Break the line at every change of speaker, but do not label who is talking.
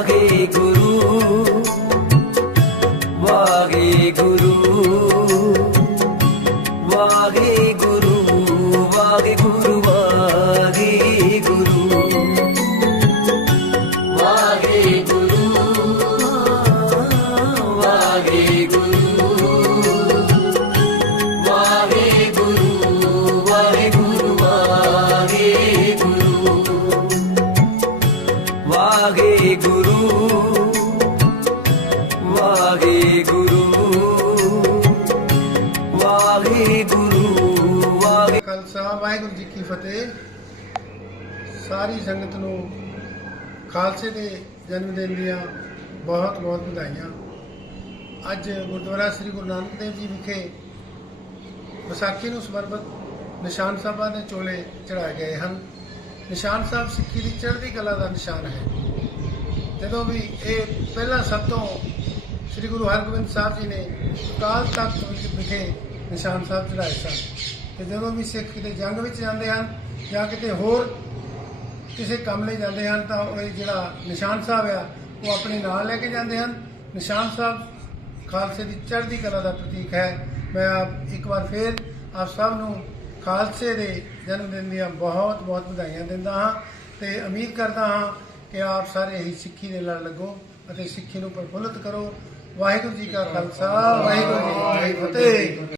ਵਾਹਿਗੁਰੂ ਵਾਹਿਗੁਰੂ ਵਾਹਿਗੁਰੂ ਵਾਹਿਗੁਰੂ ਵਾਹਿਗੁਰੂ ਵਾਹਿਗੁਰੂ
ਖਾਲਸਾ ਵਾਹਿਗੁਰੂ ਜੀ ਕੀ ਫਤਿਹ। ਸਾਰੀ ਸੰਗਤ ਨੂੰ ਖਾਲਸੇ ਦੇ ਜਨਮ ਦਿਨ ਦੀਆਂ ਬਹੁਤ ਬਹੁਤ ਵਧਾਈਆਂ। ਅੱਜ ਗੁਰਦੁਆਰਾ ਸ੍ਰੀ ਗੁਰੂ ਨਾਨਕ ਦੇਵ ਜੀ ਵਿਖੇ ਵਿਸਾਖੀ ਨੂੰ ਸਮਰਪਿਤ ਨਿਸ਼ਾਨ ਸਾਹਿਬਾਂ ਦੇ ਚੋਲੇ ਚੜਾਏ ਗਏ ਹਨ। ਨਿਸ਼ਾਨ ਸਾਹਿਬ ਸਿੱਖੀ ਦੀ ਚੜ੍ਹਦੀ ਕਲਾ ਦਾ ਨਿਸ਼ਾਨ ਹੈ। ਜਦੋਂ ਵੀ ਇਹ ਪਹਿਲਾਂ ਸਭ ਤੋਂ ਸ੍ਰੀ ਗੁਰੂ ਹਰਗੋਬਿੰਦ ਸਾਹਿਬ ਜੀ ਨੇ ਅਕਾਲ ਤਖਤ ਵਿਖੇ ਨਿਸ਼ਾਨ ਸਾਹਿਬ ਚੜਾਏ ਸਨ ਤੇ ਜਦੋਂ ਵੀ ਸਿੱਖ ਕਿਤੇ ਜੰਗ ਵਿੱਚ ਜਾਂਦੇ ਹਨ ਜਾਂ ਕਿਤੇ ਹੋਰ ਕਿਸੇ ਕੰਮ ਲਈ ਜਾਂਦੇ ਹਨ ਤਾਂ ਉਹ ਜਿਹੜਾ ਨਿਸ਼ਾਨ ਸਾਹਿਬ ਆ, ਉਹ ਆਪਣੇ ਨਾਲ ਲੈ ਕੇ ਜਾਂਦੇ ਹਨ। ਨਿਸ਼ਾਨ ਸਾਹਿਬ ਖਾਲਸੇ ਦੀ ਚੜ੍ਹਦੀ ਕਲਾ ਦਾ ਪ੍ਰਤੀਕ ਹੈ। ਮੈਂ ਆਪ ਇੱਕ ਵਾਰ ਫੇਰ ਆਪ ਸਭ ਨੂੰ ਖਾਲਸੇ ਦੇ ਜਨਮ ਦਿਨ ਦੀਆਂ ਬਹੁਤ ਬਹੁਤ ਵਧਾਈਆਂ ਦਿੰਦਾ ਹਾਂ ਤੇ ਉਮੀਦ ਕਰਦਾ ਹਾਂ ਕਿ ਆਪ ਸਾਰੇ ਹੀ ਸਿੱਖੀ ਦੇ ਨਾਲ ਲੱਗੋ ਅਤੇ ਸਿੱਖੀ ਨੂੰ ਪ੍ਰਫੁੱਲਤ ਕਰੋ। ਵਾਹਿਗੁਰੂ ਜੀ ਕਾ ਖਾਲਸਾ, ਵਾਹਿਗੁਰੂ ਜੀ ਕੀ ਫਤਿਹ।